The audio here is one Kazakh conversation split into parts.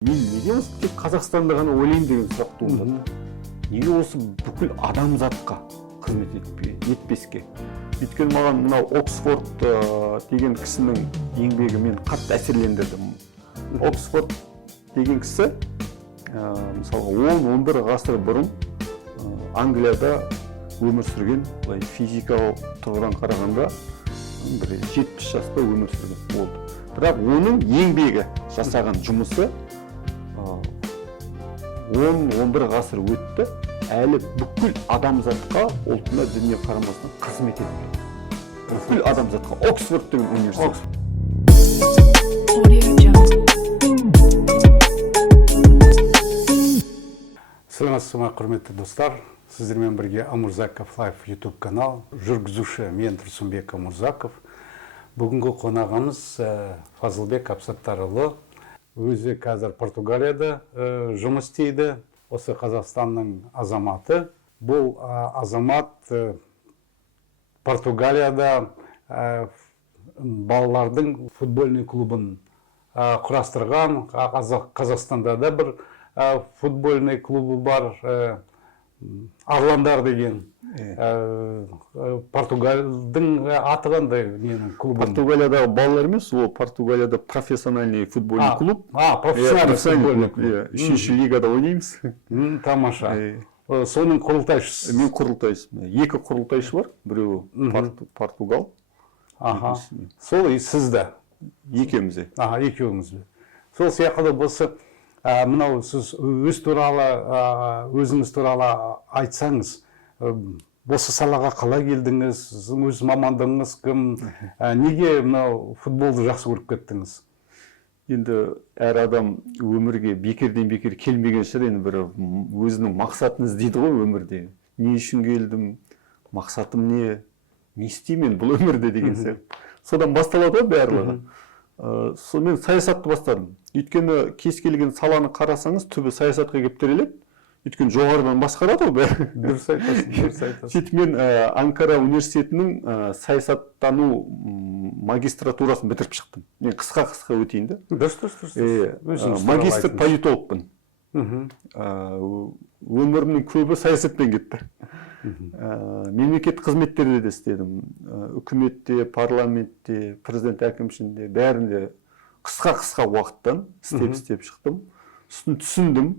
Мен неге осы тек Қазақстанды ғана ойлаймын деген сұрақ туындады. Неге осы бүкіл адамзатқа қызмет етпеске? Өйткені маған мынау Оксфорд деген кісінің еңбегі мен қатты әсерлендірді. Оксфорд деген кісі мысалы 10-11 ғасыр бұрын Англияда өмір сүрген, физикалық тұрғыдан қарағанда бір 70 жаста өмір сүрген болды. Бірақ оның еңбегі жасаған жұмысы 10-11 ғасыр өтті, әлі бүкіл адамзатқа ұлтына дініне қарамастан қызмет етті. Бүкіл адамзатқа Оксфорд деген университет. Саламатсыз ма, құрметті достар. Сіздермен бірге Амурзаков Лайф YouTube канал. Жүргізуші мен Тұрсынбек Амурзаков. Бүгінгі қонағымыз Фазылбек Абсаттарұлы. Өзі қазір Португалияда жұмыс істейді. Осы Қазақстанның азаматы. Бұл азамат Португалияда балалардың футбольный клубын құрастырған. Қазақстанда да бір футбольный клубы бар, Арландар деген. Португалияның аты қандай менің клубым? Португалиядағы балалар емес, ол Португалияда профессиональный футбольный клуб. Профессиональный футбольный клуб. Үшінші лигада ойнаймыз. Тамаша. Соның құрылтайшысы. Мен құрылтайшымын. Екі құрылтайшы бар, біреуі Португал. Сол сізді? Екеуміз. Екеуміз. Сол сияқты болса, мынау сіз өзіңіз туралы айтсаңыз, осы салаға қалай келдіңіз, сіздің өз мамандығыңыз кім, неге мынау футболды жақсы көріп кеттіңіз? Енді әр адам өмірге бекерден бекер келмеген шығар, енді бір өзінің мақсатын іздейді ғой өмірде. Не үшін келдім, мақсатым не істеймін бұл өмірде деген сияқты. Содан басталады ғой барлығы. Сонымен саясатты бастадым. Өйткені кез келген саланы қарасаңыз, түбі саясатқа келіп тіреледі. Өйткені жоғарыдан басқарады ғой бәрі. Дұрыс айтасың. Сөйтіп мен Анкара университетінің саясаттану магистратурасын бітіріп шықтым. Мен қысқа өтейін да. Дұрыс. Магистр политологпын. Өмірімнің көбі саясатпен кетті. Мемлекет қызметтерде де істедім. Үкіметте, парламентте, президент әкімшілігінде, бәрінде қысқа уақыттан істеп шықтым. Сосын түсіндім.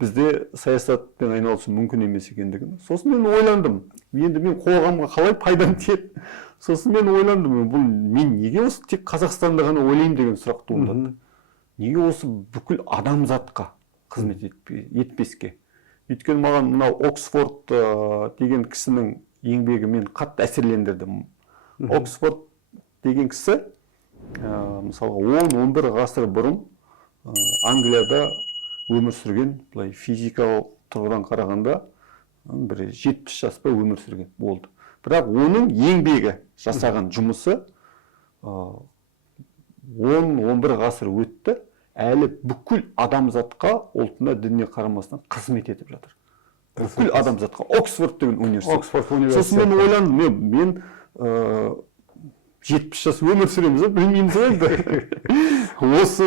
Бізде саясатпен айналысу мүмкін емес екендігін. Сосын мен ойландым. Енді мен қоғамға қалай пайдам тиеді? Сосын мен ойландым. Мен неге осы тек Қазақстанды ғана ойлаймын деген сұрақ туындады. Неге осы бүкіл адамзатқа қызмет етпеске? Өйткені маған мынау Оксфорд деген кісінің еңбегі мен қатты әсерлендірді. Оксфорд деген кісі мысалға 10-11 ғасыр бұрын Англияда өмір сүрген, физикалық тұрғыдан қарағанда бір 70 жаста өмір сүрген болды. Бірақ оның еңбегі жасаған жұмысы 10-11 ғасыр өтті, әлі бүкіл адамзатқа ұлтына дініне қарамастан қызмет етіп жатыр. Бүкіл адамзатқа. Оксфорд деген университет. Сосын мен ойландым, мен 70 жас өмір сүреміз, білмейміз ғой. Осы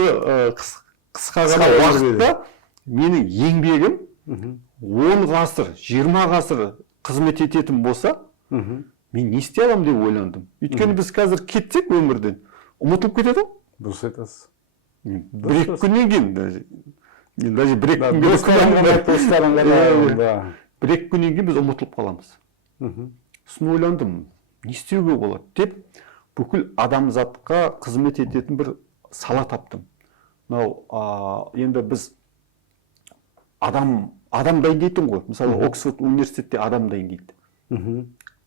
қысқа ғана уақытта менің еңбегім 10 ғасыр, 20 ғасыр қызмет ететін болса, мен не істей аламын деп ойландым. Өйткені біз қазір кетсек өмірден, ұмытылып кетеді ғой. Дұрыс айтасыз. Бір-екі күннен кейін, даже бір-екі күннен кейін біз ұмытылып қаламыз. Сосын ойландым, не істеуге болады деп, бүкіл адамзатқа қызмет ететін бір сала таптым. Енді біз адам дайындайтын ғой. Мысалы, Оксфорд университетте адам дайындайды.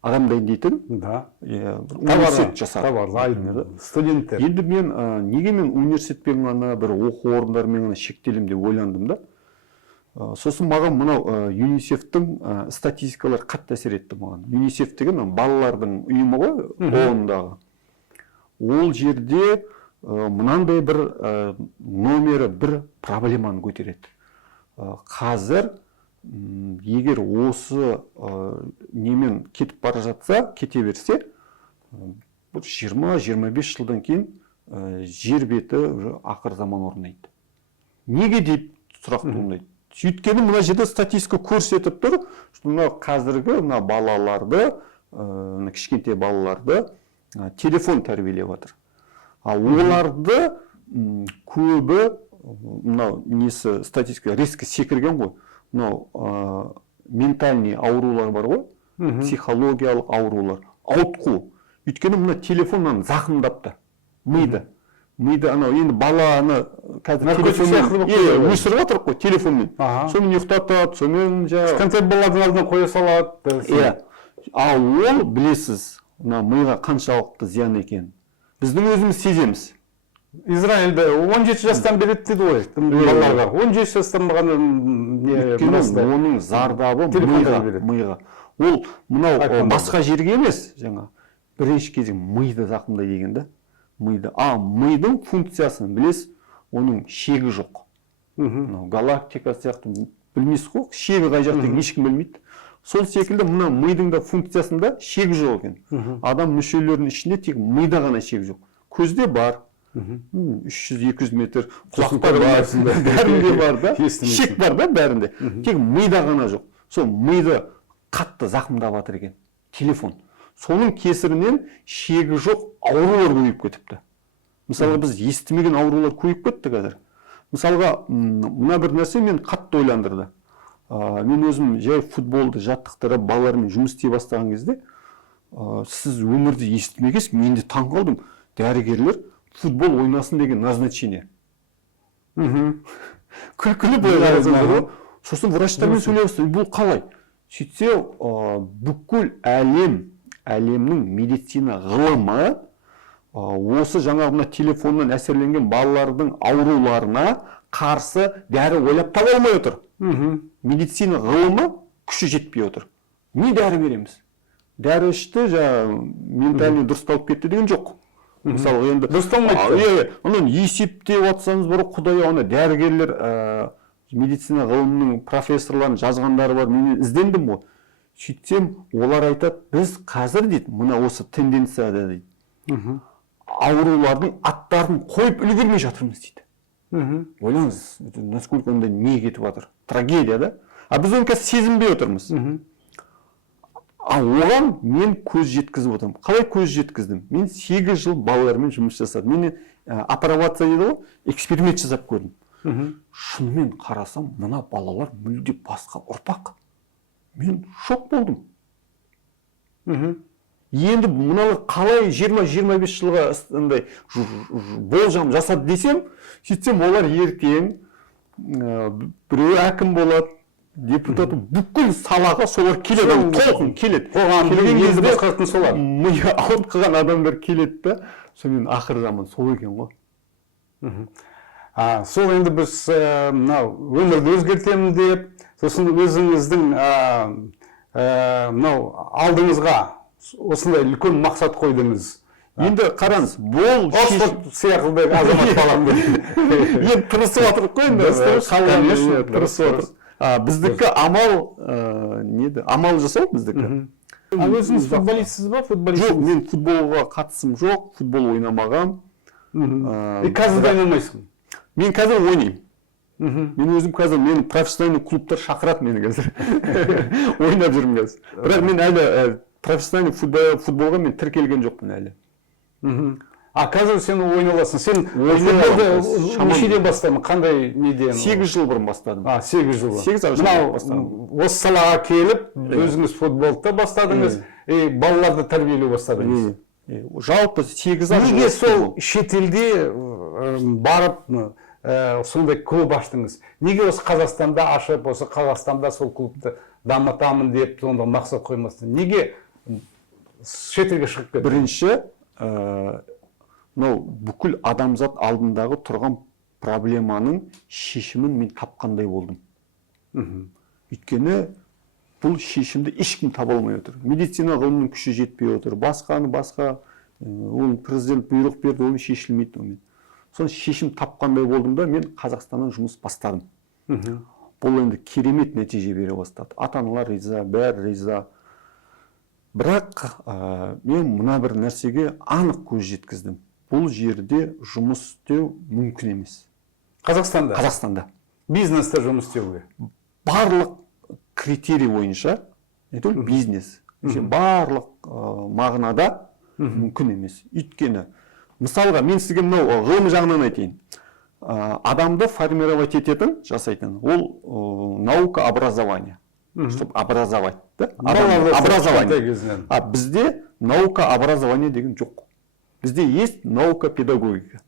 Адам дайындайтын университет жасады. Студенттер. Енді неге мен университетпен ғана, бір оқу орындарымен ғана шектелем деп ойландым да. Сосын маған мынау ЮНИСЕФ-тің статистикалар қатты әсер етті маған. ЮНИСЕФ деген балалардың ұйымы ғой, ООН-дағы. Ол жерде мынандай бір номері бір проблеманы көтереді. Қазір егер осы немен кетіп бара жатса, кете берсе, 20-25 жылдан кейін жер беті ақыр заман орнайды. неге деп сұрақ туындайды. Өйткені мына жерде статистика көрсетіп тұр, что мына қазіргі мына балаларды, кішкентай балаларды телефон тәрбиелеп жатыр. Ал оларды көбі мынау несі статистика резко секірген ғой. Мынау ментальный аурулар бар ғой, психологиялық аурулар, ауытқу. Өйткені мына телефоннан зақымдапты миды. Миды анау енді баланы қазір телефонмен өсіріп отыр қой телефонмен. Сонымен ұйықтатады, сонымен кішкентай балалардың алдына қоя салады. Ал ол білесіз, мына миға қаншалықты зиян екенін. Біздің өзіміз сеземіз. Израильде 17 жастан береді дейді ғой балаларға. 17 жастан бағана оның зардабы миға. Ол мынау басқа жерге емес, жаңа бірінші кезең миды зақымдайды деген да. Миды. Мидың функциясын білесіз, оның шегі жоқ. Галактика сияқты білмейсіз ғой, шегі қай жақта екенін ешкім білмейді. Сол секілді мына мидың да функциясында шегі жоқ екен. Адам мүшелерінің ішінде тек мида ғана шегі жоқ. Көзде бар, 300-200 метр, құлақта бар, бәрінде бар да, шек бар да бәрінде. Тек мида ғана жоқ. Сол миды қатты зақымдап жатыр екен телефон. Соның кесірінен шегі жоқ аурулар көбейіп кетіпті. Мысалға біз естімеген аурулар көбейіп кетті қазір. Мысалға, мына бір нәрсе мен қатты ойландырды. Мен өзім жай футболды жаттықтырып, балалармен жұмыс істей бастаған кезде, сіз өмірде естімегенсіз, мен де таң қалдым. Дәрігерлер футбол ойнасын деген назначение. Күлкілі былай. Сосын врачтармен сөйлей бастады. Бұл қалай? Сөйтсе, бүкіл әлемнің медицина ғылымы осы жаңағына телефоннан әсерленген балалардың ауруларына қарсы дәрі ойлап таба алмай отыр. Медицина ғылымы күші жетпей отыр. Не дәрі береміз? Дәрі ішті, ментальный дұрысталып кетті деген жоқ. Мысалы, енді дұрысталмайды. Онан есептеп отсаңыз бар, құдай оны дәрігерлер, медицина ғылымының профессорларын жазғандары бар, мен іздендім ғой. Сөйтсем, олар айтады, біз қазір дейді, мына осы тенденцияда дейді, аурулардың аттарын қойып үлгермей жатырмыз дейді. Ойлаңыз, насколько онда не кетіп жатыр? Трагедия, да? Біз оны қазір сезінбей отырмыз. Оған мен көз жеткізіп отырмын. Қалай көз жеткіздім? Мен 8 жыл балалармен жұмыс жасадым. Мен апробация дейді ғой, эксперимент жасап көрдім. Шынымен қарасам, мына балалар мүлде басқа ұрпақ. Мен шок болдым. Енді мұналар қалай 20-25 жылға болжам жасады десем, сөйтсем олар ертең біреу әкім болады, депутаты бүкіл салаға солар келеді, толқын келеді. Қоғамның елді басқаратын солар. Миы ауытқыған адамдар келеді да, сонымен ақыр заман сол екен ғой. Сол енді біз өмірді өзгертемін деп, сосын өзіңіздің алдыңызға осындай үлкен мақсат қойдыңыз. Енді қараңыз, бұл Оксфорд сияқты азамат баламды. Енді тырысып отырық қой енді. Тырысып отырық. Біздікі амал жасау біздікі. Өзіңіз футболистсіз ба? Жоқ, мен футболға қатысым жоқ, футбол ойнамаған. Қазір да ойнамайсың? Мен қазір ойнаймын. Мен өзім қазір, мені профессиональный клубтар шақырады мені қазір. Ойнап жүрмін қазір. Бірақ мен әлі профессиональный футболға мен тіркелген жоқпын әлі. Қазір сен ойналасың. Сен футболды нешеден бастадың? Қандай неден? 8 жыл бұрын бастадым. 8 жыл. 8 жыл бастадым. Осы салаға келіп, өзіңіз футболды бастадыңыз, балаларды тәрбиелеу бастадыңыз. Жалпы 8 жыл. Неге сол шетелде барып, сондай клуб аштыңыз? Неге осы Қазақстанда ашып, осы Қазақстанда сол клубты дамытамын деп, сонда мақсат қоймастың? Неге шетелге шығып кетті? Бірінші, бүкіл адамзат алдындағы тұрған проблеманың шешімін мен тапқандай болдым. Өйткені бұл шешімді ешкім таба алмай отыр. Медицина ғылымның күші жетпей отыр. Басқа, ол президент бұйрық берді, ол шешілмейді. Соны шешім тапқандай болдым да, мен Қазақстаннан жұмыс бастадым. Бұл енді керемет нәтиже бере бастады. Ата-аналар риза, бәрі риза. Бірақ мен мына бір нәрсеге анық көз жеткіздім. Бұл жерде жұмыс істеу мүмкін емес. Қазақстанда. Бизнесте жұмыс істеуге. Барлық критерий бойынша, не только бизнес, барлық мағынада мүмкін емес. Өйткені, мысалға, мен сізге мынау ғылым жағынан айтайын. Адамды формировать ететін, жасайтын, ол наука образования. Чтобы образовать. Образование. Бізде наука образования деген жоқ. Бізде есть наука педагогика.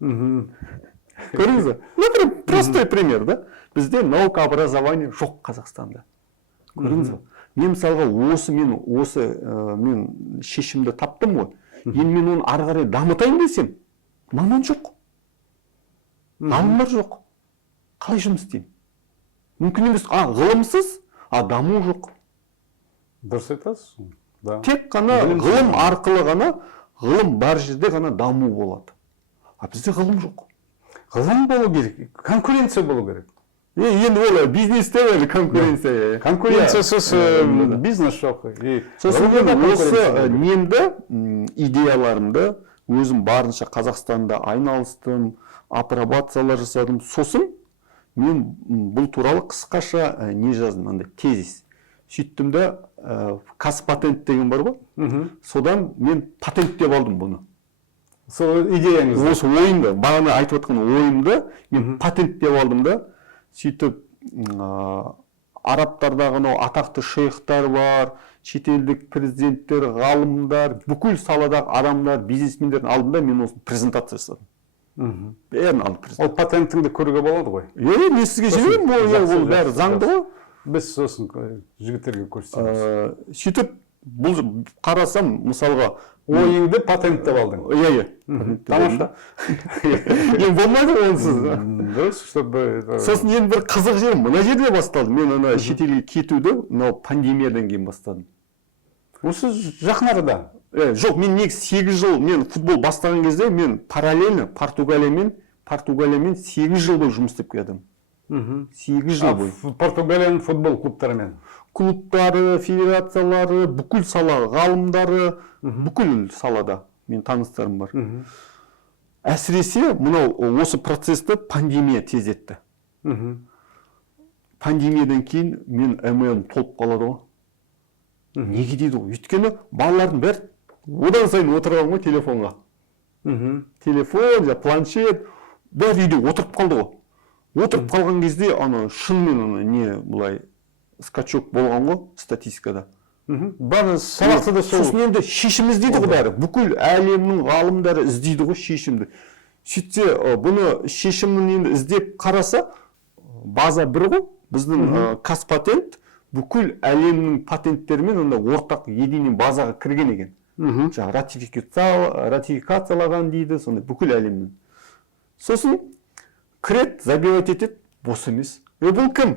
Көрдіңіз бе? Например, простой пример, да? Бізде наука образования жоқ Қазақстанда. Көрдіңіз бе? Мен мысалға мен шешімді таптым ғой. Енді мен оны ары қарай дамытайын десем, маман жоқ. Ғалымдар жоқ. Қалай жұмыс істеймін? Мүмкін емес, ғылымсыз, даму жоқ. Дұрыс айтасыз. Тек қана ғылым арқылы ғана, ғылым бар жерде ғана даму болады. Бізде ғылым жоқ. Ғылым болу керек, конкуренция болу керек. Енді ол бизнесте әлі конкуренция. Конкуренциясыз бизнес жоқ. Сосын осы немді, идеяларымды өзім барынша Қазақстанда айналыстым, апробациялар жасадым. Сосын мен бұл туралы қысқаша не жаздым, андай тезис. Сөйттім де Казпатент деген бар ғой. Содан мен патенттеп алдым бұны. Сол идеяңыз. Осы ойымды, бағана айтып отқан ойымды мен патенттеп алдым да. Сөйтіп арабтардағы атақты шейхтар бар, шетелдік президенттер, ғалымдар, бүкіл саладағы адамдар, бизнесмендердің алдында мен осыны презентация жасадым. Бәрін алып презентация. Ол патентіңді көруге болады ғой. Мен сізге жіберемін, ол бәрі заңды ғой. Біз сосын жігіттерге көрсетеміз. Сөйтіп бұл қарасам, мысалға, ойыңды патенттеп алдың. Тамаша. Енді болмайды онсыз. Дұрыс, чтобы... Сосын енді бір қызық жер, мына жерде басталды. Мен ана шетелге кетуді, пандемиядан кейін бастадым. Осы жақын арада? Жоқ, мен 8 жыл, мен футбол бастаған кезде, мен параллельно Португалиямен 8 жыл бойы жұмыс істеп келдім. 8 жыл бойы. Португалияның футбол клубтарымен? Клубтары, федерациялары, бүкіл сала, ғалымдары, бүкіл салада мен таныстарым бар. Әсіресе мынау осы процесті пандемия тездетті. Пандемиядан кейін мен МЛ толып қалады ғой. Неге дейді ғой? Өйткені балалардың бәрі одан сайын отырған ғой телефонға. Телефон, планшет, бәрі үйде отырып қалды ғой. Отырып қалған кезде шынымен не бұлай скачок болған ғой статистикада. Бәрі сабақты да сол. Сосын енді шешім іздейді ғой бәрі. Бүкіл әлемнің ғалымдары іздейді ғой шешімді. Сөйтсе, бұны шешімін енді іздеп қараса, база бір ғой. Біздің Казпатент бүкіл әлемнің патенттерімен ортақ единый базаға кірген екен. Ратификациялаған дейді, сондай бүкіл әлемнің. Сосын кірет, забивать етеді, бос емес. Бұл кім?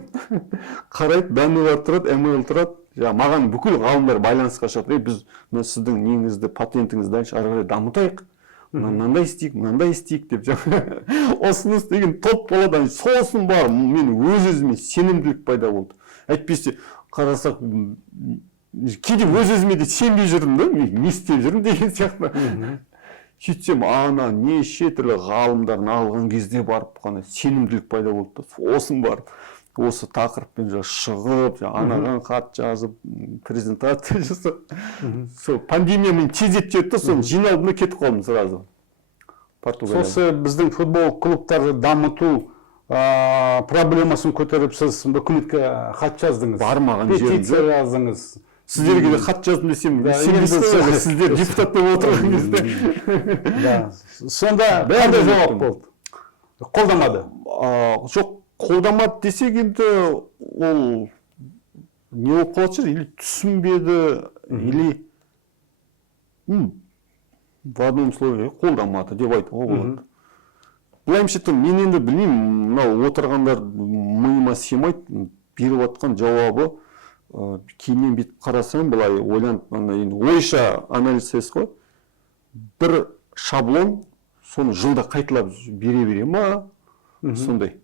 Қарайды, данныйлар тұрады, МЛ тұрады. Маған бүкіл ғалымдар байланысқа шығады. Біз сіздің неңізді, патентіңізді ары қарай дамытайық. Мынандай істейік деп. Осыны деген топ болады. Сосын бар, мен өз-өзіме сенімділік пайда болды. Әйтпесе қарасақ, кейде өз-өзіме де сенбей жүрдім да, мен не істеп жүрмін деген сияқты. Сөйтсем, неше түрлі ғалымдарын алған кезде барып қана сенімділік пайда болды. Осын барып, осы тақырыппен шығып, анаған хат жазып, презентация жасап. Сол пандемиямен тездетті, сол жиналдым да кетіп қалдым сразу. Сосы біздің футбол клубтарды дамыту проблемасын көтеріп, сіз үкіметке хат жаздыңыз. Бармаған жерінде. Петиция жаздыңыз. Сіздерге де хат жаздым десем, сіздер депутат болып отырған кезде. Сонда қандай жауап болды? Қолдамады? Жоқ, қолдамады десек енді ол не болып қалады шығар, или түсінбеді, или в одном слове қолдамады деп айтуға болады. Былайымша мен енді білмеймін, мынау отырғандар миыма сыймайды, беріп жатқан жауабы кейіннен бетіп қарасам, былай ойланып, ойша анализ жасайсыз ғой, бір шаблон, соны жылда қайталап бере ма, сондай.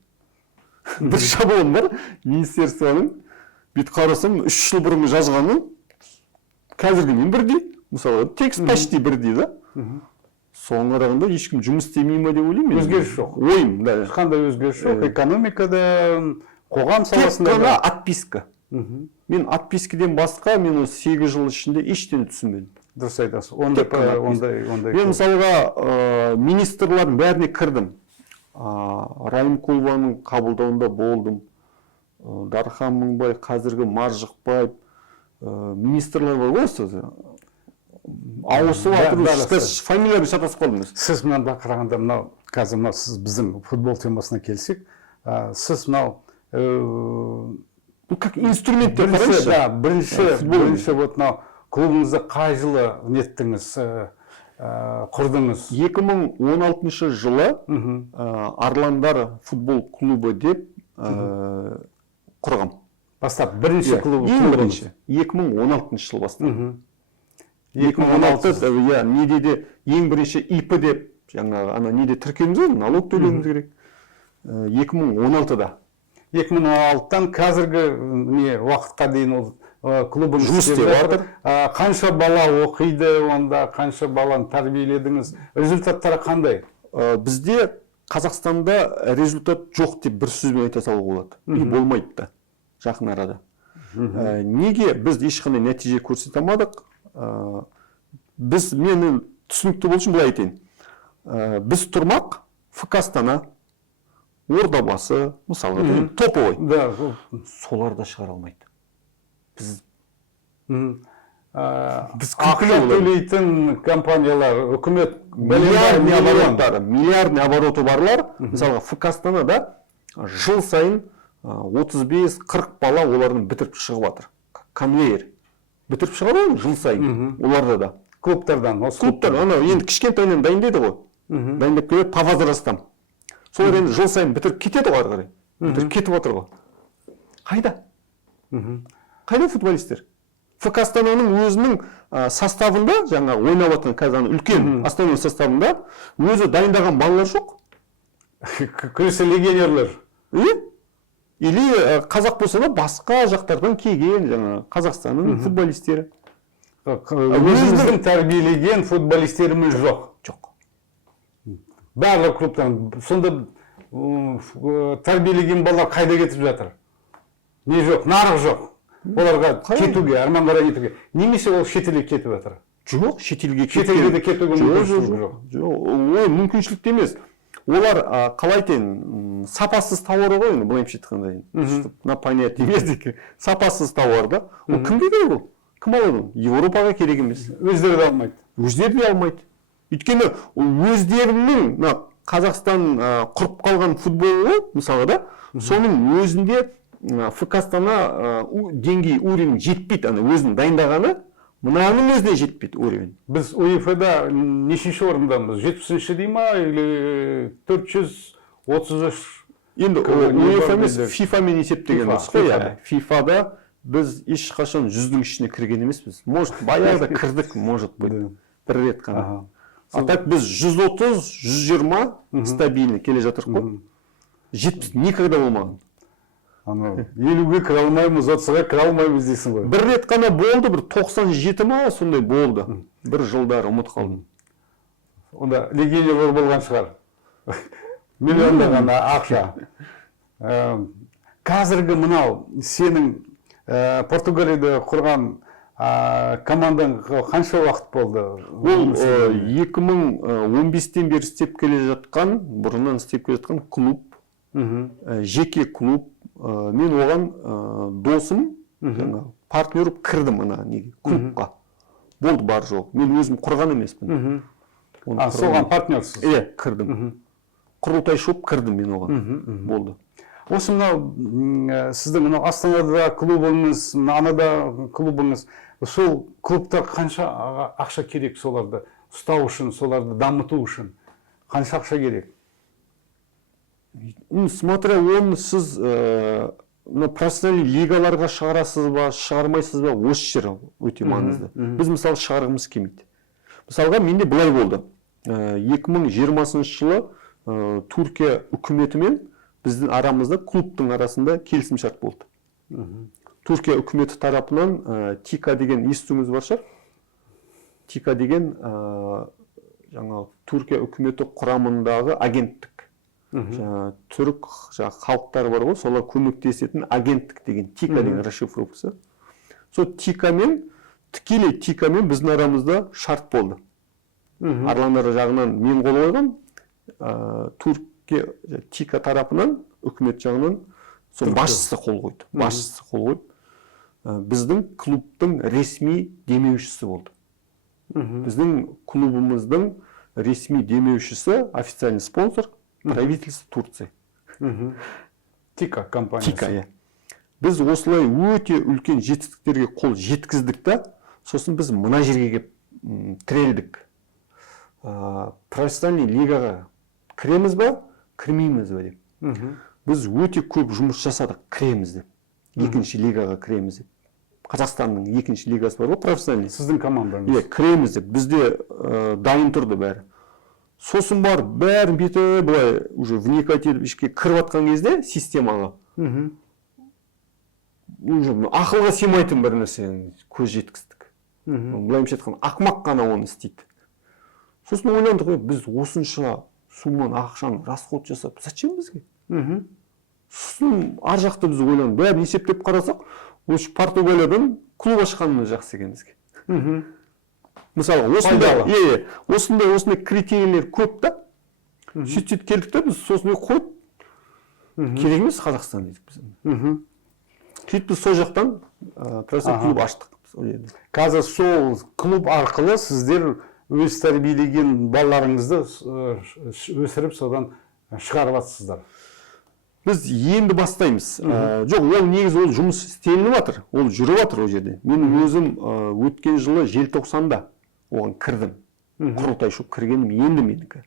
Бір шаблон бар, министерствоның, бет қарасам, 3 жыл бұрын жазғаны, қазіргімен бірдей, мысалы, текст почти бірдей, да? соған қарағанда ешкім жұмыс істемей ма деп ойлаймын. Өзгеріс жоқ. Ойым, да. Ешқандай өзгеріс жоқ. Экономикада, қоғам Тек саласында. қана отписка. Мен отпискіден басқа мен осы 8 жыл ішінде ештеңе түсінбедім. Дұрыс айтасыз. Ондай. Мен мысалға министрлардың бәріне кірдім. Райымқұлованың қабылдауында болдым. Дархан Мыңбай, қазіргі Маржықбаев, министрлар бар ғой осы. Ауысып жатыр, фамилияны шатасып қалдым. Сіз мынандай қарағанда, мынау қазір мынау сіз біздің футбол темасына келсек, сіз мынау как инструмент деп қараңызшы. қараңызшы. Бірінші вот мынау клубыңызды қай жылы неттіңіз, құрдыңыз? 2016 жылы Арландар футбол клубы деп құрғам. Бастап бірінші клубы. Ең бірінші. 2016 жыл бастап. 2016 неде ең бірінші ИП деп жаңағы неде тіркеуіміз ғой, налог төлеуіміз керек. 2016-да. 2016-тан қазіргі уақытқа дейін ол клубыңыз жұмыс істеп жатыр. Қанша бала оқиды онда, қанша баланы тәрбиеледіңіз? Результаттары қандай? Бізде Қазақстанда результат жоқ деп бір сөзбен айта салуға болады. И болмайды да жақын арада. Неге біз ешқандай нәтиже көрсете алмадық? Біз, мен түсінікті болу үшін былай айтайын. Біз тұрмақ ФК Астана, Ордабасы, мысалға топовый. Солар да шығара алмайды. Біз ақша төлейтін компаниялар, үкімет миллиардный обороты барлар, мысалға ФК Астанада жыл сайын 35-40 бала олардың бітіріп шығып жатыр. Конвейер. Бітіріп шығады жыл сайын оларда да. Клубтардан. Клубтар, енді кішкентайынан дайындайды ғой. Дайындап келеді по возрастам. Солар енді жыл сайын бітіріп кетеді ғой ары қарай. Бітіріп кетіп отыр ғой. Қайда? Қайда футболистер? ФК Астананың өзінің составында, жаңа ойнап жатқан қазір үлкен Астана составында өзі дайындаған балалар жоқ. Күресі легионерлер. Или қазақ болса да басқа жақтардан келген жаңа Қазақстанның футболистері. Өзіміздің тәрбиелеген футболистеріміз жоқ. Барлық клубтан. Сонда тәрбиелеген балалар қайда кетіп жатыр? Не жоқ? Нарық жоқ. Оларға кетуге, армандарға кетуге. Немесе ол шетелге кетіп жатыр? Жоқ, шетелге кетуге мүмкіншілік жоқ. Ой, мүмкіншілікті емес. Олар қалай айтайын, сапасыз тауары ғой, былайша айтқанда. На понятие бердік. Сапасыз тауар да. Ол кімге керек ол? Кім алады? Европаға керек емес. Өздері де алмайды. Өздері де алмайды. Өйткені өздерінің Қазақстан құрып қалған футболы, мысалы да, соның өзінде ФК Астана деңгей уровень жетпейді, өзінің дайындағаны, мынаның өзіне жетпейді уровень. Біз УЕФА-да нешінші орындамыз? 70-ші дей ма, или 433? Енді УЕФА емес, FIFA-мен есептеген ғой. FIFA-да біз ешқашан 100-дің ішіне кірген емеспіз. Может, баяғыда кірдік, может быть, бір рет қана. А так біз 130-120 стабильно келе жатырық қой. 70 никогда болмаған. 50-ге кіре алмаймыз, 30-ға кіре алмаймыз дейсің ғой. Бір рет қана болды, бір 97 ма сондай болды. Бір жылдар ұмыт қалдым. Онда легионерлер болған шығар. Миллиондаған ақша. Қазіргі мынау сенің Португалияда құрған командаң қанша уақыт болды? Ол 2015-тен бері істеп келе жатқан, бұрыннан істеп келе жатқан клуб, жеке клуб. Мен оған досым, партнер кірдім клубқа. Болды бар жоқ. Мен өзім құрған емеспін. Соған партнерсіз? Кірдім. Құрылтайшы болып кірдім мен оған. Болды. Осы мынау сіздің мынау Астанада клубыңыз, анада клубыңыз, сол клубтар қанша ақша керек соларды ұстау үшін, соларды дамыту үшін? Қанша ақша керек? Смотря оны сіз профессиональный лигаларға шығарасыз ба, шығармайсыз ба, осы жер өте маңызды. Біз мысалы шығарғымыз келмейді. Мысалға менде былай болды. 2020 жылы Түркия үкіметімен біздің арамызда клубтың арасында келісімшарт болды. Түркия үкіметі тарапынан ТИКА деген естуіңіз бар шығар. ТИКА деген жаңағы Түркия үкіметі құрамындағы агенттік. Жаңағы түрік халықтары бар ғой, солар көмектесетін агенттік деген, ТИКА деген расшифровкасы. Сол ТИКАмен, тікелей ТИКАмен біздің арамызда шарт болды. Арландар жағынан мен қол қойған, Түркия ТИКА тарапынан, үкімет жағынан сол басшысы қол қойды. Басшысы қол қойып, біздің клубтың ресми демеушісі болды. Біздің клубымыздың ресми демеушісі, официальный спонсор, правительство Турции. ТИКА компаниясы. ТИКА, біз осылай өте үлкен жетістіктерге қол жеткіздік та, сосын біз мына жерге келіп тірелдік. Профессиональный лигаға кіреміз ба, кірмейміз ба деп. Біз өте көп жұмыс жасадық, кіреміз деп. Екінші лигаға кіреміз деп. Қазақстанның екінші лигасы бар ғой, профессиональный. Сіздің командаңыз. Кіреміз деп. Бізде дайын тұрды бәрі. Сосын бар, бәрін беті былай уже вникать етіп ішке кіріп атқан кезде системаға. Уже ақылға сыймайтын бір нәрсе көз жеткіздік. Былайша айтқан ақмақ қана оны істейді. Сосын ойландық, біз осынша сумманы ақшаны расход жасап, зачем бізге? Сосын ар жақта біз ойландық, бәрін есептеп қарасақ, осы Португалиядан клуб ашқанымыз жақсы екен бізге. Мысалы, осындай критерийлер көп та, сөйтіп келдік та, біз сосын қойып, керек емес Қазақстан дедік біз. Сөйтіп біз сол жақтан клуб аштық. Қазір сол клуб арқылы сіздер өз тәрбиелеген балаларыңызды өсіріп, содан шығарып жатсыздар. Біз енді бастаймыз. Жоқ, ол негізі ол жұмыс істелініп жатыр, ол жүріп жатыр ол жерде. Мен өзім өткен жылы желтоқсанда оған кірдім. Құрылтай шоқ кіргенім енді менікі.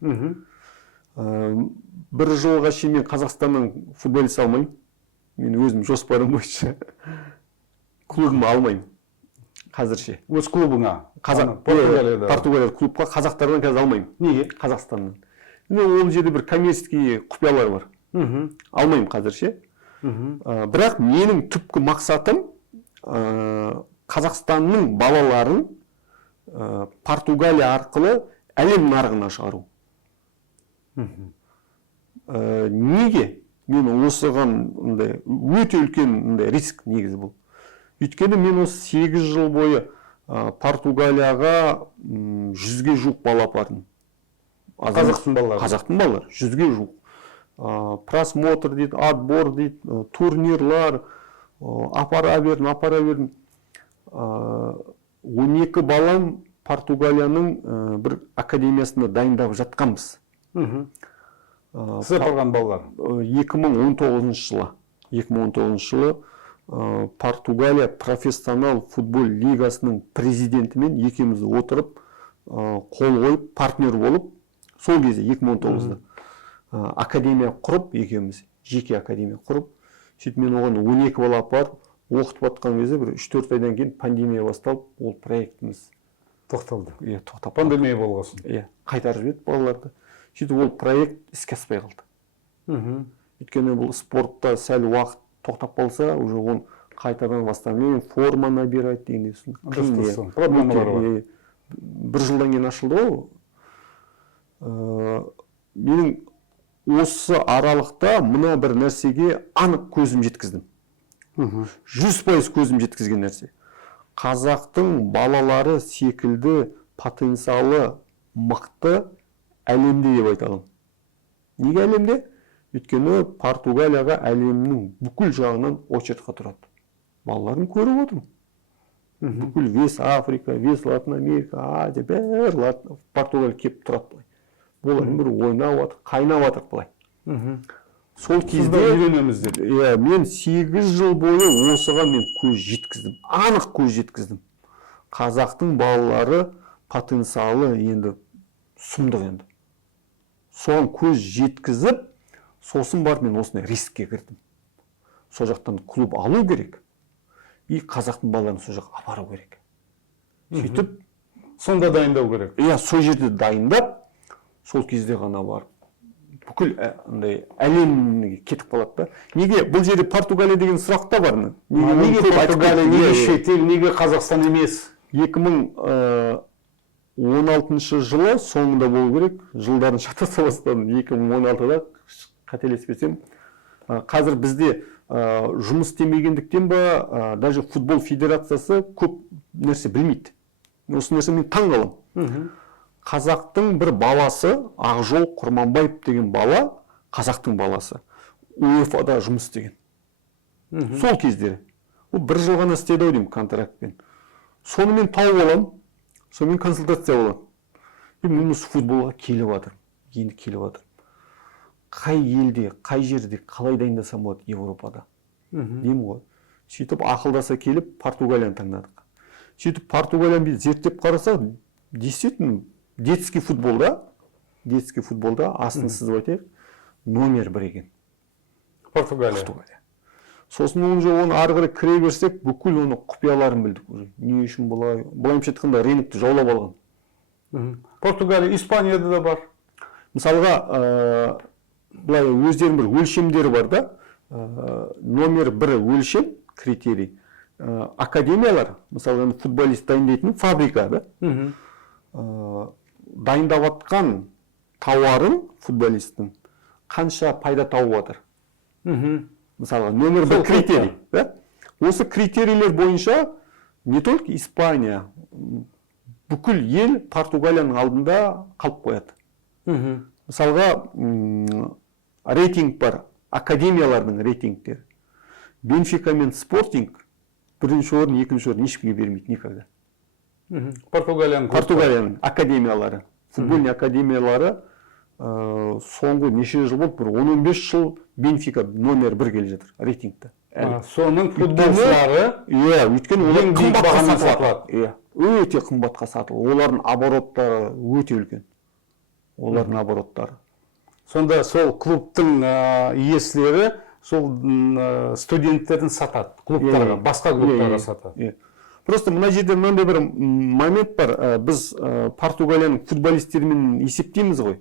Бір жылға шейін мен Қазақстаннан футболист алмаймын. Мен өзім жоспарым бойынша клубымды алмаймын. Қазірше. Өз клубыңа? Португалияда клубқа қазақтардан қазір алмаймын. Неге? Қазақстаннан. Ол жерде бір коммерческий құпиялар бар. Алмаймын қазірше. Бірақ менің түпкі мақсатым Қазақстанның балаларын Португалия арқылы әлем нарығына шығару. Неге? Мен осыған өте үлкен риск негізі бұл. Өйткені мен осы 8 жыл бойы Португалияға 100-ге жуық бала апардым. Қазақтың балалары? Қазақтың балалары, 100-ге жуық. Просмотр дейді, отбор дейді, турнирлар, апара бердім. 12 балам Португалияның бір академиясында дайындап жатқанбыз. Сіз апарған балалар? 2019 жылы Португалия профессионал футбол лигасының президентімен екеуміз отырып, қол қойып, партнер болып, сол кезде 2019-да академия құрып, екеуміз жеке академия құрып, сөйтіп мен оған 12 бала апарып, оқытып атқан кезде бір 3-4 айдан кейін пандемия басталып, ол проектіміз тоқталды. Тоқтап. Пандемия болғасын. Қайтарып жіберді балаларды. Сөйтіп ол проект іске аспай қалды. Өйткені бұл спортта сәл уақыт тоқтап қалса, уже оны қайтадан бастан форма набирать деген проблемалар бар. Бір жылдан кейін ашылды ғой. Менің осы аралықта мына бір нәрсеге анық көзім жеткіздім. 100% көзім жеткізген нәрсе. Қазақтың балалары секілді потенциалы мықты әлемде деп айталым. Неге әлемде? Өйткені Португалияға әлемнің бүкіл жағынан очередьқа тұрады. Балаларын көріп отырмын. Бүкіл вес Африка, вес Латын Америка, Азия, бәрі Португалия кеп тұрады былай. Олардың бір ойнап жатыр, қайнап жатыр былай. Сол кезде үйренеміз деп. Мен 8 жыл бойы осыған мен көз жеткіздім. Анық көз жеткіздім. Қазақтың балалары потенциалы енді сұмдық енді. Соған көз жеткізіп, сосын барып мен осындай рискке кірдім. Сол жақтан клуб алу керек. И қазақтың балаларын сол жаққа апару керек. Сөйтіп, сонда дайындау керек. Сол жерде дайындап, сол кезде ғана барып, бүкіл әлемге кетіп қалады да. Неге бұл жерде Португалия деген сұрақ та бар ма? Неге Португалия, неге шетел, неге Қазақстан емес? 2016 жылы соңында болу керек, жылдарын шатаса бастадым, 2016-да қателеспесем. Қазір бізде жұмыс істемегендіктен ба, даже футбол федерациясы көп нәрсе білмейді. Осы нәрсе мен таң қаламын. Қазақтың бір баласы, Ақжол Құрманбаев деген бала, қазақтың баласы, УЕФА-да жұмыс істеген. Сол кездері. Ол бір жыл ғана істеді ау деймін контрактпен. Соны мен тауып аламын, сонымен консультация болады. Мен осы футболға келіп жатырмын, енді келіп жатырмын. Қай елде, қай жерде, қалай дайындасам болады Европада. Деймін ғой. Сөйтіп ақылдаса келіп, Португалияны таңдадық. Сөйтіп Португалияны зерттеп қарасақ, действительно, детский футболда астын сызып айтайық, номер 1 екен. Португалия. Сосын оны ары қарай кіре берсек, бүкіл оны құпияларын білдік. Не үшін былайша айтқанда рынокты жаулап алған. Португалия, Испанияда да бар. Мысалға, былай өздерінің бір өлшемдері бар да, номер 1 өлшем, критерий. Академиялар, мысалға футболист дайындайтын фабрика, да? Дайындап атқан тауарын футболисттің қанша пайда тауып жатыр. Мысалға, номер 1 критерий. Осы критерийлер бойынша не только Испания, бүкіл ел Португалияның алдында қалып қояды. Мысалға, рейтинг бар, академиялардың рейтингтері. Бенфика мен Спортинг бірінші орын, екінші орын ешкімге бермейді никогда. Португалияның академиялары, футбольный академиялары соңғы неше жыл болды, бір 10-15 жыл Бенфика номер 1 келе жатыр рейтингті. Соның футболшылары өйткені олар қымбатқа сатылады. Өте қымбатқа сатылады. Олардың обороттары өте үлкен. Олардың обороттары. Сонда сол клубтың иесілері сол студенттерін сатады, клубтарға, басқа клубтарға сатады. Просто мына жерде мынандай бір момент бар. Біз Португалияның футболистерімен есептейміз ғой.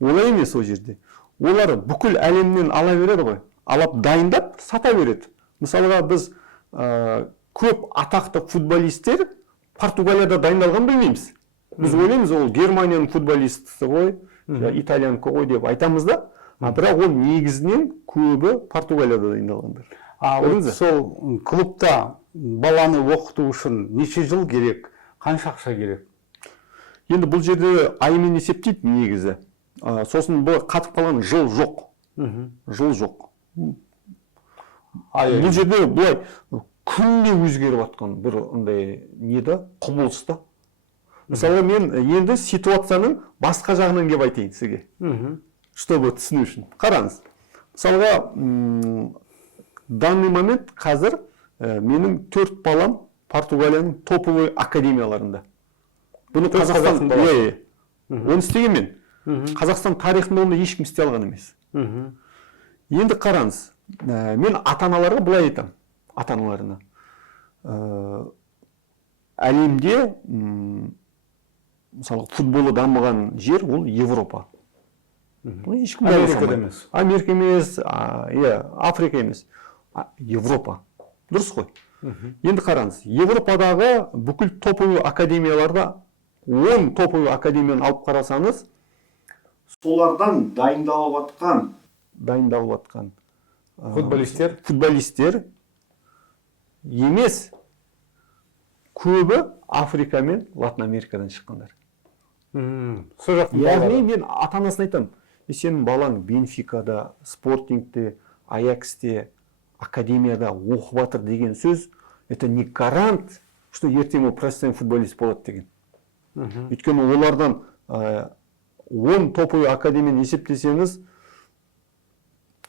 Олай емес ол жерде. Олар бүкіл әлемнен ала береді ғой. Алап дайындап, сата береді. Мысалға біз көп атақты футболистер Португалияда дайындалған білмейміз. Біз ойлаймыз, ол Германияның футболисті ғой, итальянікі ғой деп айтамыз да, бірақ ол негізінен көбі Португалияда дайындалғандар. Сол клубта баланы оқыту үшін неше жыл керек, қанша ақша керек? Енді бұл жерде аймен есептейді негізі. Сосын бұл қатып қалған жыл жоқ. Жыл жоқ. Бұл жерде бұлай күнде өзгеріп атқан бір неді, құбылыста. Мысалы, мен енді ситуацияның басқа жағынан кеп айтайын сізге. Чтобы түсіну үшін. Қараңыз. Мысалға, данный момент қазір менің 4 балам Португалияның топовый академияларында. Бұны Қазақстан оны істеген мен. Қазақстан тарихында оны ешкім істей алған емес. Енді қараңыз, мен ата-аналарға былай айтам, ата-аналарына. Әлемде, мысалы, футболы дамыған жер ол Европа. Америка емес. Америка емес, Африка емес, Европа. Дұрыс қой. Енді қараңыз, Европадағы бүкіл топовый академияларда 10 топовый академияны алып қарасаңыз, солардан дайындалып атқан футболистер емес, көбі Африка мен Латын Америкадан шыққандар. Яғни мен ата-анасына айтам, сенің балаң Бенфикада, Спортингте, Аяксте, академияда оқып жатыр деген сөз, это не гарант, что ертең ол профессиональный футболист болады деген. Өйткені олардан 10 топовый академияны есептесеңіз,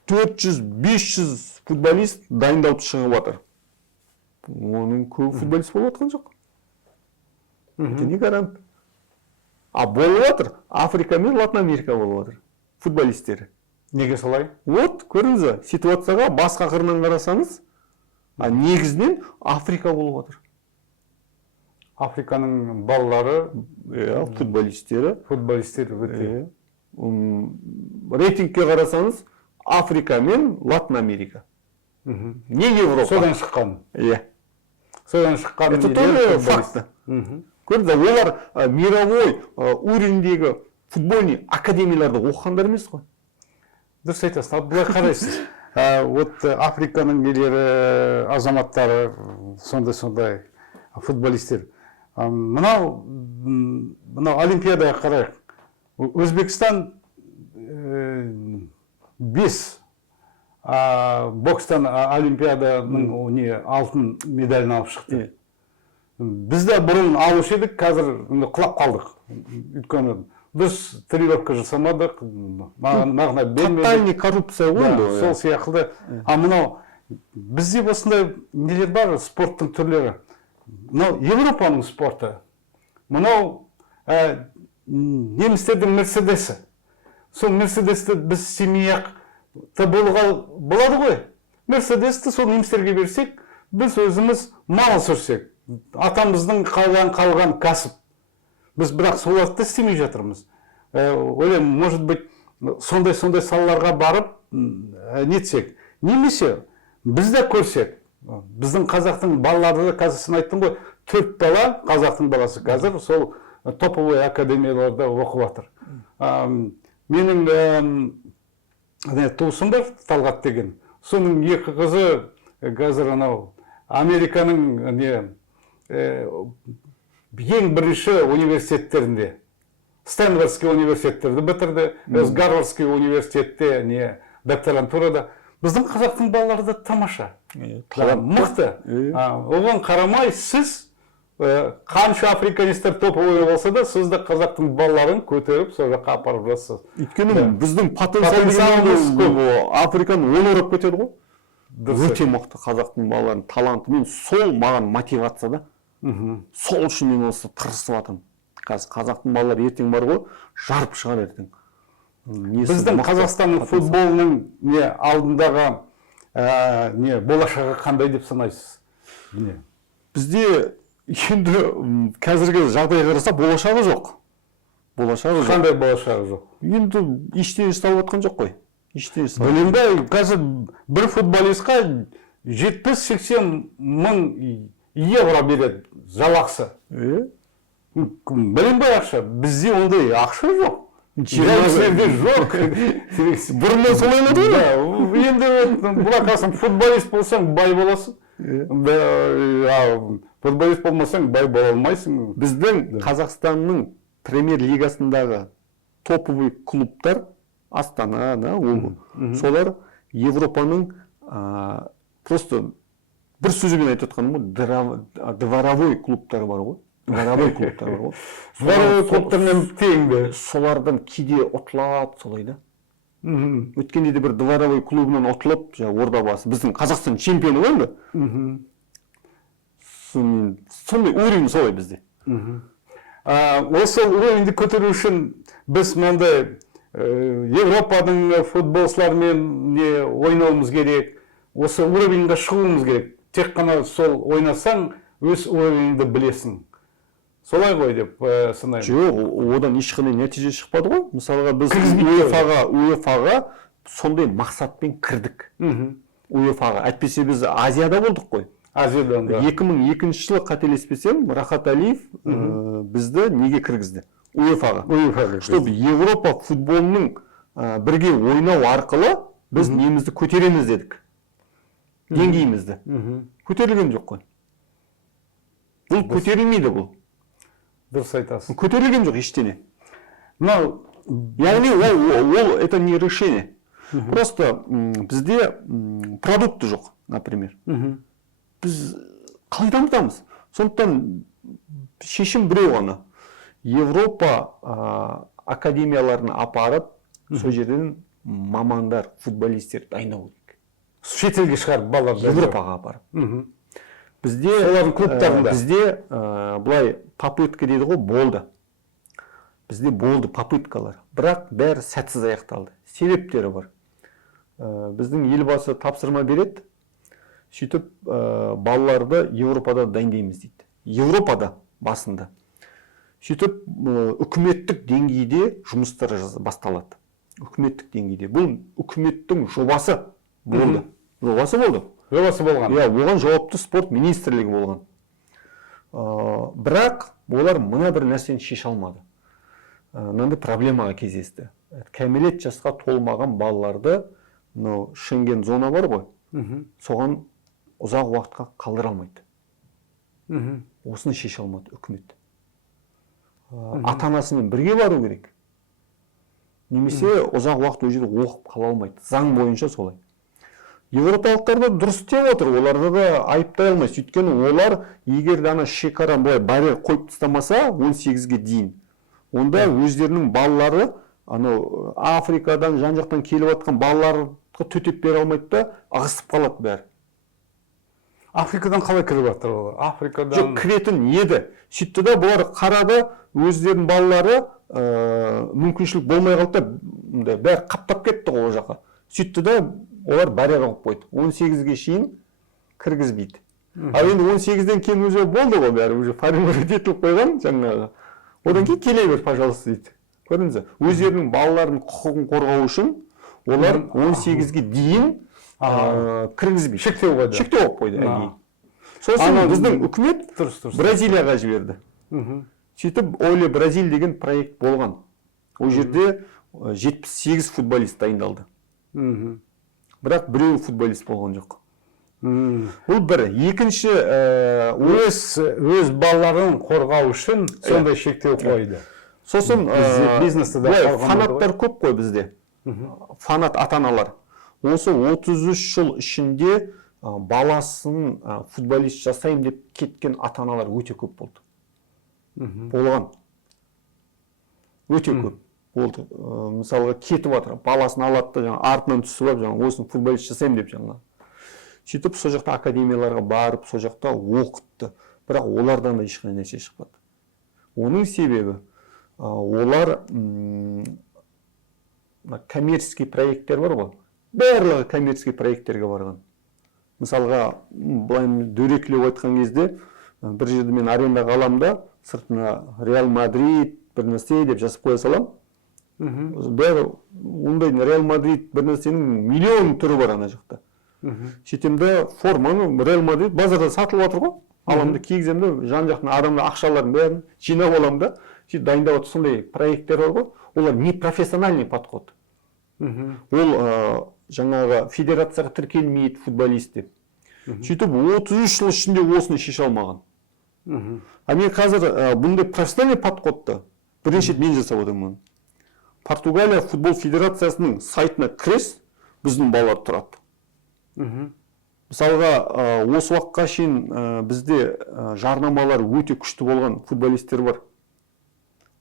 400-500 футболист дайындалып шығып жатыр. Оның көп футболист болып жатқан жоқ. Это не гарант. А болып жатыр, Африка мен Латын Америка болып жатыр. Футболисттері. Неге солай? Вот, көріңіз, ситуацияға басқа қырынан қарасаңыз, негізінен Африка болып жатыр. Африканың балалары, футболисттері өте. Рейтингке қарасаңыз, Африка мен Латын Америка. Не Европа. Содан шыққан. Это тоже факт. көрдіңіз бе, олар мировой уровеньдегі футбольный академияларда оқығандар емес қой. Дұрыс айтасыз. Ал былай қарайсыз. Вот Африканың нелері, азаматтары, сондай футболистер. Мынау Олимпиадаға қарайық. Өзбекстан 5 бокстан Олимпиаданың алтын медалін алып шықты. Біз де бұрын алушы едік, қазір құлап қалдық. Өйткені біз тренировка жасамадық, мағына бермедік. Тотальный коррупция ғой. Сол сияқты. Мынау бізде осындай нелер бар, спорттың түрлері. Мынау Европаның спорты. Мынау немістердің Мерседесі. Сол Мерседесті біз семей-ақ болады ғой. Мерседесті сол немістерге берсек, біз өзіміз мал сүрсек. Атамыздың қалған кәсіп. Біз бірақ соларды істемей жатырмыз. Ойлаймын, может быть, сондай салаларға барып нетсек. Немесе біз де көрсек. Біздің қазақтың балалары да, қазір сен айттың ғой, 4 бала, қазақтың баласы қазір сол топовой академияларда оқып жатыр. Менің туысым бар, Талғат деген. Соның 2 қызы қазір анау Американың ең бірінші университеттерінде, Стэнфордский университеттерді бітірді, Гарвардский университетте докторантурада. Біздің қазақтың балалары да тамаша, мықты. Оған қарамай, сіз қанша африканистер топовой болса да, сіз де қазақтың балаларын көтеріп, сол жаққа апарып жатсыз. Өйткені біздің потенциалымыз көп, Африканы ол орап кетеді ғой. Өте мықты қазақтың балаларын таланты. Мен сол маған мотивация да. Сол үшін мен осы тырысып жатырмын. Қазақтың балалары ертең бар ғой, жарып шығар ертең. Біздің Қазақстанның футболының алдындағы болашағы қандай деп санайсыз? Бізде енді қазіргі жағдайға қараса болашағы жоқ. Қандай болашағы жоқ? Енді ештеңе жасалып жатқан жоқ қой. Білем бе, қазір бір футболистқа 70-80 мың евро береді жалақысы. Білем бе ақша? Бізде ондай ақша жоқ. Жоқ. Бұрыннан солай еді ғой? Енді бұлақасын футболист болсаң бай боласың. Футболист болмасаң бай бола алмайсың. Біздің Қазақстанның премьер лигасындағы топовый клубтар Астана, солар Европаның просто бір сөзбен айтып отқаным ғой, дворовой клубтары бар ғой. Дворовой клубтармен теңді. Солардан кейде ұтылады солай да. Өткенде де бір дворовой клубынан ұтылып, Ордабасы, біздің Қазақстан чемпионы ғой енді. Сондай уровень солай бізде. Осы уровеньді көтеру үшін біз мынандай Европаның футболшылармен ойнауымыз керек, осы уровеньге шығуымыз керек. Тек қана сол ойнасаң, өз уровеньді білесің. Солай ғой деп санаймын. Жоқ, одан ешқандай нәтиже шықпады ғой. Мысалға біз УЕФА-ға сондай мақсатпен кірдік. УЕФА-ға. Әйтпесе біз Азияда болдық қой. Азияда. 2002 жылы қателеспесем, Рахат Алиев бізді неге кіргізді? УЕФА-ға. Чтобы Европа футболының бірге ойнау арқылы біз немізді көтереміз дедік. Деңгейімізді. Көтерілген жоқ қой. Бұл көтерілмейді бұл. Дұрыс айтасың. Көтерілген жоқ ештеңе. Яғни ол это не решение. Просто бізде продукты жоқ, например. Біз қалай дамытамыз? Сондықтан шешім біреу ғана. Европа академияларына апарып, сол жерден мамандар, футболистер дайындау керек. Шетелге шығарып балаларды. Европаға апарып. Бізде былай попытка дейді ғой, болды. Бізде болды попыткалар. Бірақ бәрі сәтсіз аяқталды. Себептері бар. Біздің елбасы тапсырма береді. Сөйтіп балаларды Европада дайындаймыз дейді. Европада басында. Сөйтіп үкіметтік деңгейде жұмыстар басталады. Үкіметтік деңгейде. Бұл үкіметтің жобасы болды. Жобасы болған. Оған жауапты спорт министрлігі болған. Бірақ олар мына бір нәрсені шеше алмады. Мынандай проблемаға кездесті. Кәмелет жасқа толмаған балаларды мынау Шенген зона бар ғой, соған ұзақ уақытқа қалдыра алмайды. Осыны шеше алмады үкімет. Ата-анасымен бірге бару керек. Немесе ұзақ уақыт ол жерде оқып қала алмайды. Заң бойынша солай. Европалықтар да дұрыс істеп отыр, оларды да айыптай алмайсыз. Өйткені олар егер ана шекара былай барьер қойып тастамаса 18-ге дейін, онда өздерінің балалары анау Африкадан, жан-жақтан келіп жатқан балаларға төтеп бере алмайды да ығысып қалады бәрі. Африкадан қалай кіріп жатыр олар? Африкадан жоқ, кіретін еді. Сөйтті да бұлар қарады, өздерінің балалары мүмкіншілік болмай қалды да бәрі қаптап кетті ғой ол жаққа. Сөйтті да олар барьер қойып қойды. 18-ге шейін кіргізбейді. Ал енді 18-ден кейін уже болды ғой бәрі, уже формировать етіліп қойған жаңағы. Одан кейін келе бер, пожалуйста дейді. Көрдіңіз бе? Өздерінің балаларының құқығын қорғау үшін олар 18-ге дейін кіргізбейді. шектеу қойды. Шектеу қойып қойды. Сосын біздің үкімет Бразилияға жіберді. Сөйтіп Оле Бразиль деген проект болған. Ол жерде 78 футболист дайындалды. Бірақ біреу футболист болған жоқ. Бұл бір. Екінші, өз балаларын қорғау үшін сондай шектеу қойды. Сосын бизнесті де фанаттар көп қой бізде. Фанат ата-аналар. Осы 33 жыл ішінде баласын футболист жасайым деп кеткен ата-аналар өте көп болды. Болған. Өте көп болды. Мысалға кетіп жатыр, баласын алады да артынан түсіп алып, осыны футболист жасайым деп жаңа. Сөйтіп сол жақта академияларға барып, сол жақта оқытты. Бірақ олардан да ешқандай нәрсе шықпады. Оның себебі олар коммерческий проекттер бар ғой. Барлығы коммерческий проекттерге барған. Мысалға, былай дөрекілеп айтқан кезде, бір жерде мен арендаға аламын да, сыртына Реал Мадрид бір нәрсе деп жазып қоя салам. Бәрі ондай Реал Мадрид бір нәрсенің миллион түрі бар ана жақта. Шетемде форманы Реал Мадрид базарда сатылып жатыр ғой. Аламды кигіземді, жан-жақтың адамның ақшаларын бәрін жинап аламын да, дайындап отыр. Сондай проекттер бар ғой. Олар не профессиональный подход. Ол жаңағы федерацияға тіркелмейді футболист деп. Сөйтіп 33 жыл ішінде осыны шеше алмаған. А мен қазір бұндай профессиональный подходты бірінші мен жасап отырмын. Португалия футбол федерациясының сайтына кірес, біздің балалар тұрады. Мысалға, осы уақытқа шейін бізде жарнамалар өте күшті болған футболисттер бар.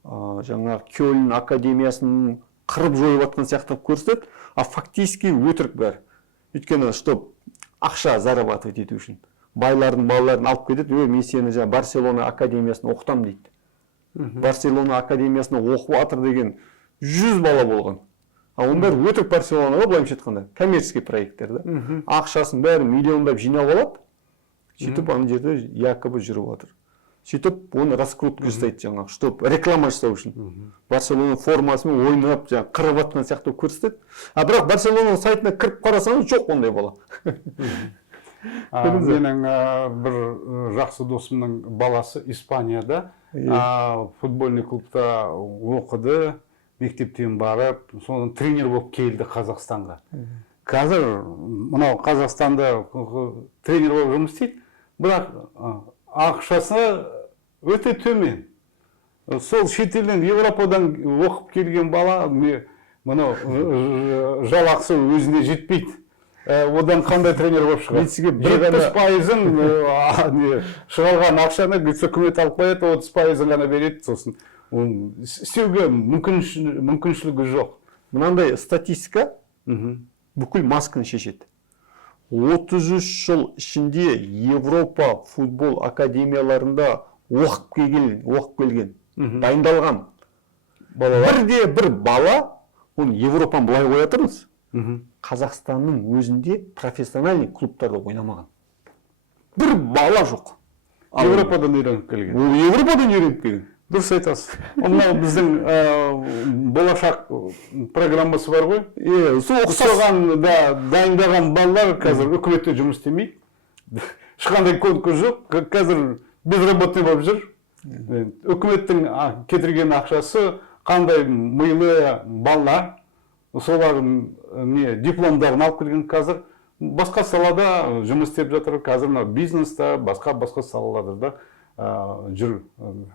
Жаңа Кёльн академиясының қырып жойып жатқан сияқты көрсетеді, а фактически өтірік бәрі. Өйткені, чтоб ақша зарабатывать ету үшін. Байлардың балаларын алып кетеді, мен сені Барселона академиясына оқытам дейді. Барселона академиясына оқып жатыр деген 100 бала болған. А оның бәрі өтірік Барселонаға былайша айтқанда, коммерческий проекттер да. Ақшасын бәрі миллиондап жинап алады. Сөйтіп ана жерде якобы жүріп жатыр. Сөйтіп оны раскрутка жасайды жаңағы, чтоб реклама жасау үшін. Барселона формасымен ойнап, қырып жатқан сияқты көрсетеді. А бірақ Барселона сайтына кіріп қарасаңыз жоқ ондай бала. Менің бір жақсы досымның баласы Испанияда футбольный клубта оқыды, мектептен барып, содан тренер болып келді Қазақстанға. Қазір мынау Қазақстанда тренер болып жұмыс істейді, бірақ ақшасы өте төмен. Сол шетелден, Европадан оқып келген бала, мынау жалақысы өзіне жетпейді. Одан қандай тренер болып шығады? 70%-ын шығарған ақшаны үкімет алып қояды, 30%-ын ғана береді, сосын істеуге мүмкіншілігі жоқ. Мынандай статистика бүкіл масканы шешеді. 33 жыл ішінде Европа футбол академияларында оқып келген, дайындалған бірде бір бала, оны Европаны былай қоя тұрмыз, Қазақстанның өзінде профессиональный клубтарда ойнамаған. Бір бала жоқ. Европадан үйреніп келген. Европадан үйреніп келген. Дұрыс айтасыз. Мынау біздің болашақ программасы бар ғой. Соған дайындаған балалар қазір үкіметте жұмыс істемейді. Ешқандай конкурс жоқ. Қазір безработный болып жүр. Өкіметтің кетірген ақшасы қандай мыйлы балалар, солардың дипломдарын алып келген қазір басқа салада жұмыс істеп жатыр. Қазір мына бизнеста, басқа салаларда жүр.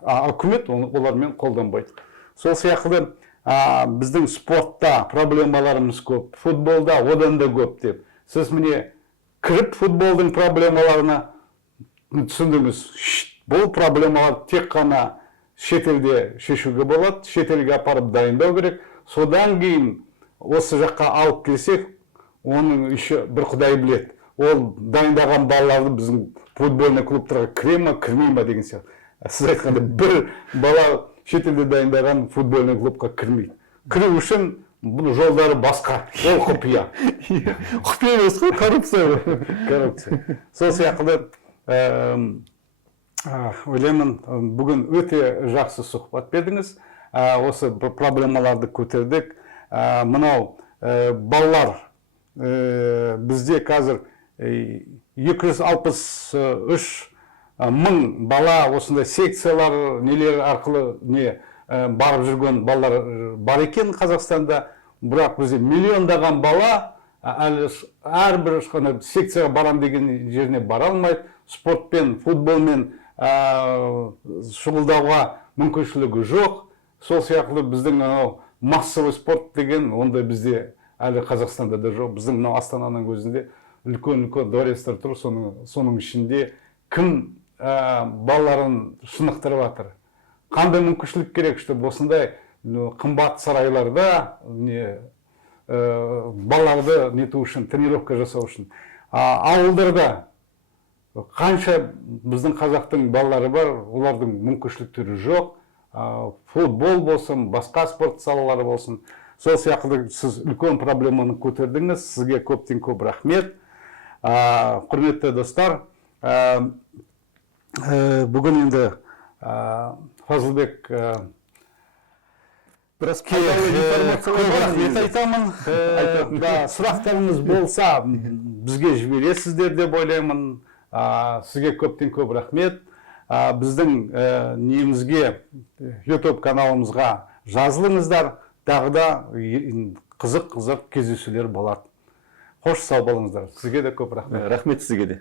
Үкімет олармен қолданбайды. Сол сияқты біздің спортта проблемаларымыз көп, футболда одан да көп деп. Сіз міне кіріп футболдың проблемаларына түсіндіңіз. Бұл проблемалар тек қана шетелде шешуге болады, шетелге апарып дайындау керек. Содан кейін осы жаққа алып келсек, оның еще бір құдай біледі. Ол дайындаған балаларды біздің футбольный клубтарға кіре ма, кірмей ма деген сияқты. Сіз айтқанда бір бала шетелде дайындаған футбольный клубқа кірмейді. Кіру үшін бұл жолдары басқа, ол құпия. Құпия емес қой, коррупция. Коррупция. Сол сияқты ойлаймын, бүгін өте жақсы сұхбат бердіңіз. Осы проблемаларды көтердік. Мынау балалар бізде қазір 263 мың бала осындай секциялар нелер арқылы барып жүрген балалар бар екен Қазақстанда. Бірақ бізде миллиондаған бала әрбір секцияға барам деген жеріне бара алмайды. Спортпен, футболмен шұғылдауға мүмкіншілігі жоқ. Сол сияқты біздің массовый спорт деген онда бізде әлі Қазақстанда да жоқ. Біздің мынау Астананың өзінде үлкен дворецтер тұр, соның ішінде кім балаларын шынықтырып жатыр. Қандай мүмкіншілік керек, чтобы осындай қымбат сарайларда балаларды нету үшін, тренировка жасау үшін. Ауылдарда қанша біздің қазақтың балалары бар, олардың мүмкіншіліктері жоқ. Футбол болсын, басқа спорт салалары болсын. Сол сияқты сіз үлкен проблеманы көтердіңіз. Сізге көптен көп рахмет. Құрметті достар, бүгін енді Фазылбек рахмет айтамын. Сұрақтарыңыз болса, бізге жібересіздер деп ойлаймын. Сізге көптен көп рахмет. Біздің немізге YouTube каналымызға жазылыңыздар. Тағы да қызық кездесулер болады. Қош сау болыңыздар. Сізге де көп рахмет. Рахмет сізге де.